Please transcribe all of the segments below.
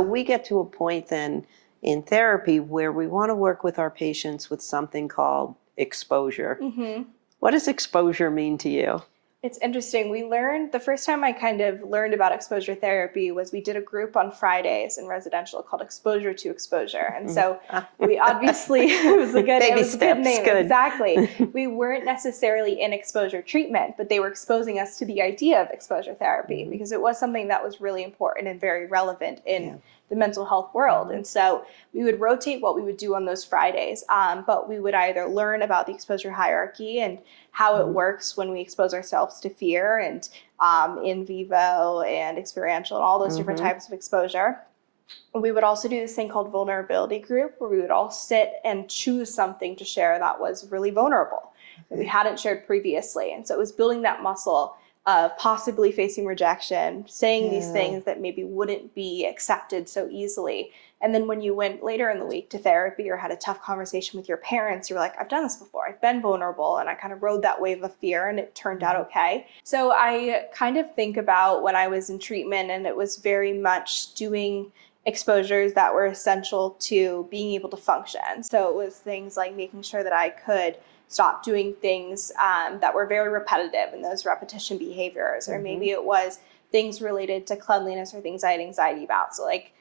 so we get to a point then in therapy where we want to work with our patients with something called exposure. What does exposure mean to you? It's interesting. We learned, the first time I kind of learned about exposure therapy was we did a group on Fridays in residential called Exposure to Exposure. And so we obviously, it was a good name. Good. Exactly. We weren't necessarily in exposure treatment, but they were exposing us to the idea of exposure therapy because it was something that was really important and very relevant in the mental health world. And so we would rotate what we would do on those Fridays, but we would either learn about the exposure hierarchy and how it works when we expose ourselves to fear and in vivo and experiential and all those different types of exposure. We would also do this thing called vulnerability group where we would all sit and choose something to share that was really vulnerable that we hadn't shared previously. And so it was building that muscle of possibly facing rejection, saying these things that maybe wouldn't be accepted so easily. And then when you went later in the week to therapy or had a tough conversation with your parents, you're like, I've done this before. I've been vulnerable. And I kind of rode that wave of fear and it turned out okay. So I kind of think about when I was in treatment and it was very much doing exposures that were essential to being able to function. So it was things like making sure that I could stop doing things that were very repetitive and those repetition behaviors, or maybe it was things related to cleanliness or things I had anxiety about. So like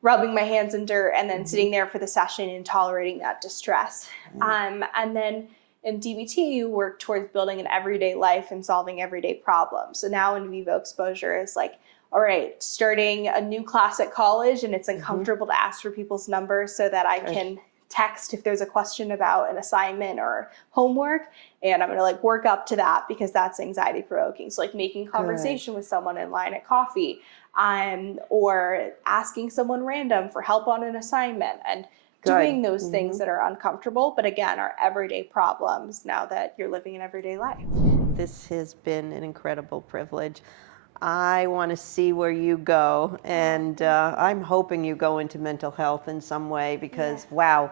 rubbing my hands in dirt and then sitting there for the session and tolerating that distress. And then in DBT, you work towards building an everyday life and solving everyday problems. So now in vivo exposure is like, all right, starting a new class at college and it's uncomfortable to ask for people's numbers so that I can text if there's a question about an assignment or homework, and I'm gonna like work up to that because that's anxiety provoking. So like making conversation with someone in line at coffee, or asking someone random for help on an assignment and doing those things that are uncomfortable, but again, are everyday problems now that you're living an everyday life. This has been an incredible privilege. I want to see where you go, and I'm hoping you go into mental health in some way because, wow,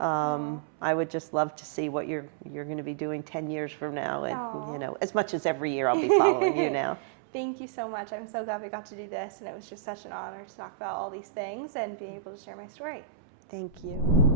I would just love to see what you're going to be doing 10 years from now, and you know, as much as every year I'll be following you now. Thank you so much. I'm so glad we got to do this, and it was just such an honor to talk about all these things and being able to share my story. Thank you.